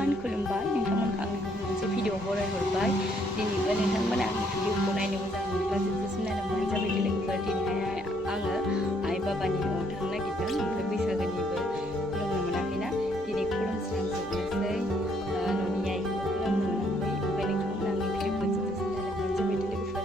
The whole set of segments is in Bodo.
खुलुमबाय नोंथांमोनखौ आंनि मोनसे भिडिअ बरायहरबाय दिनैबो नोंथांमोना आंनि भिडिअखौ नायनो मोजां मोनोब्ला जोबजासिम नायलांबानो जाबाय लोगोफोर दिनैहाय आङो आइ बाबानि न'आव थांनो नागिरदों ओमफ्राय बैसागोनिबो खुलुमनो मोनाखैना दिनै खुलुमस्रांजोबनोसै न'नि आइखौबो खुलुमनो मोनाखै ओमफ्राय नोंथांमोना आंनि भिडिअखौ जोबजासिम नायलांबानो जाबाय लोगोफोर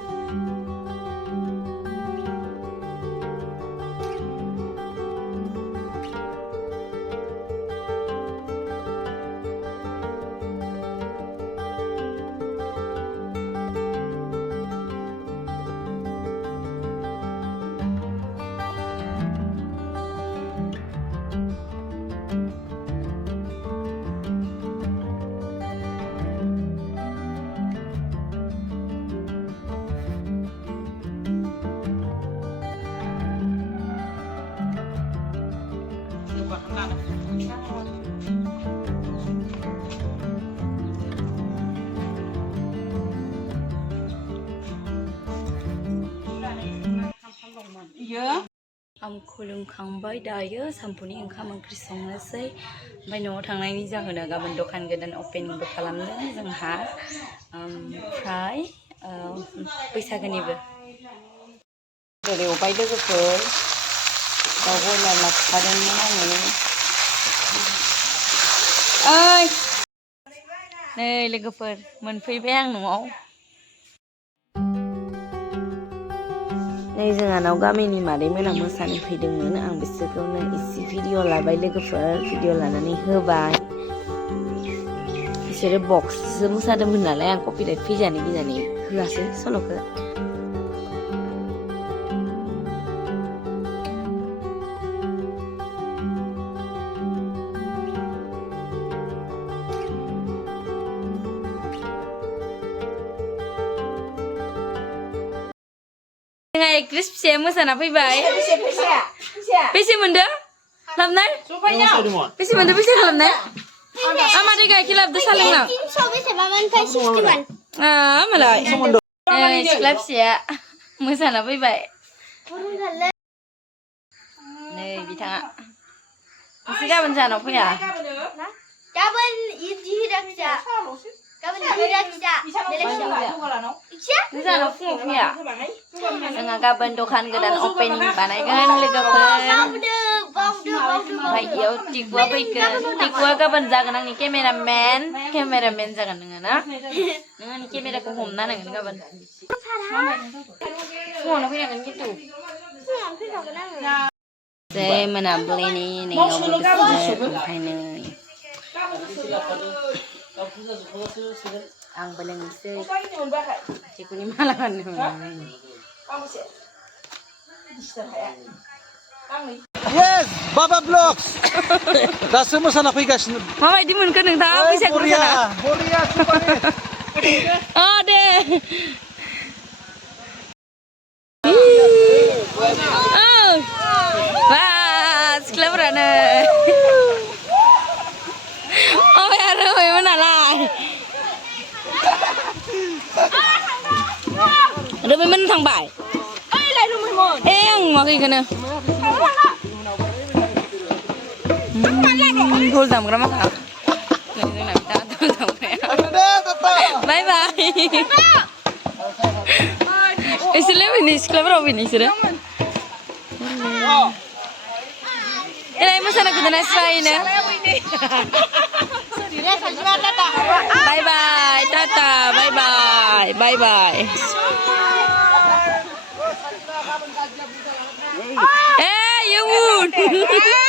आं खुलुमखांबाय दायो सानफुनि ओंखाम ओंख्रि संनोसै ओमफ्राय न'आव थांनायनि जाहोना गाबोन दखान गोदान अपेनिंबो खालामदों जोंहा ओमफ्राय बैसागोनिबो एवबाय लोगोफोर दाउ बयलार लाबोफादोंमोन आङो ओइ नै लोगोफोर मोनफैबाय आं न'आव नै जोंहानाव गामिनि मादै मोना मोसानो फैदोंमोन आं बिसोरखौनो एसे भिडिअ लाबाय लोगोफोर भिडिअ लानानै होबाय बिसोरो बक्ससो मोसादोंमोन नालाय आं कपिराइट फैजानो गिनानै होआसै सल'खौ जोंहा एक्ट्रेस फिसाया मोसाना फैबाय बेसे मोनदों लाबनाय बेसे मोनदों बेसे खालामनाय मादै गाइखेर लाबदो सा लोंना मालाय सिख्ला फिसाया मोसाना फैबाय नै बिथाङा नोंसोर गाबोन जाहानाव फैया जोंहानाव फुङाव फैया जोंहा गाबोन दखान गोदान अपेनिं बानायगोन लोगोफोर ओमफ्राय इयाव टिकुआ फैगोन टिकुआ गाबोन जागोन आंनि केमेरामेन जागोन नोङो ना नों आंनि केमेराखौ हमना होनांगोन गाबोन फुङावनो फैनांगोन खिन्थु जै मोनाबिलिनि नैयावबो ओमफ्राय नै आंबो लोंनोसै टिकुनि माला गाननो Yes, Baba Vlogs. दासो मोसाना फैगासिनो माबायदि मोनखो नोंथाङा बैसागु मोसाना बरिया सुपारे दे सिख्लाफोरानो आरो रोबैमोनालाय रोबैमोन थांबाय आं नुवाखै बेखौनो ढोल दामग्रा माखा जोंना बिदा ढोल दामग्राया बाय बाय इसोरलाय फैनो सिख्लाफोराव फैनो इसोरो एलाय मोसानो गोदोना स्रायनो बाय बाय tata bye bye bye bye you would